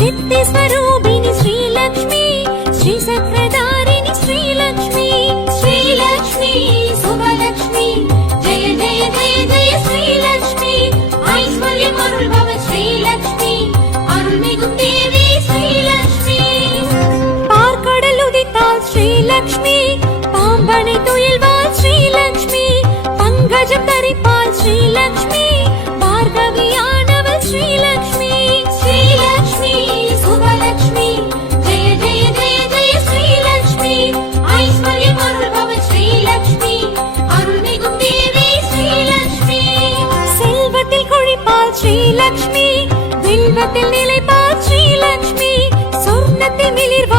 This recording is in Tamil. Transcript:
சித்தி ஸ்வரூபிணி ஸ்ரீலக்ஷ்மி ஸ்ரீ சக்கரதாரிணி ஸ்ரீலக்ஷ்மி ஸ்ரீலக்ஷ்மி சுபலக்ஷ்மி. ஜெய ஜெய ஜெய ஜெய ஸ்ரீலக்ஷ்மி. ஐஸ்வர்யம் அருள்பவ ஸ்ரீலக்ஷ்மி. அருள்மிகும் தேவி ஸ்ரீலக்ஷ்மி. பாம்பனை துயில்வாள் ஸ்ரீலக்ஷ்மி. பங்கஜம் தரிப்பாள் ஸ்ரீலக்ஷ்மி. ஸ்ரீலக்ஷ்மி வில்வத்தில் நிலை பார் ஸ்ரீலக்ஷ்மி சொர்ணத்தில் மிளிர்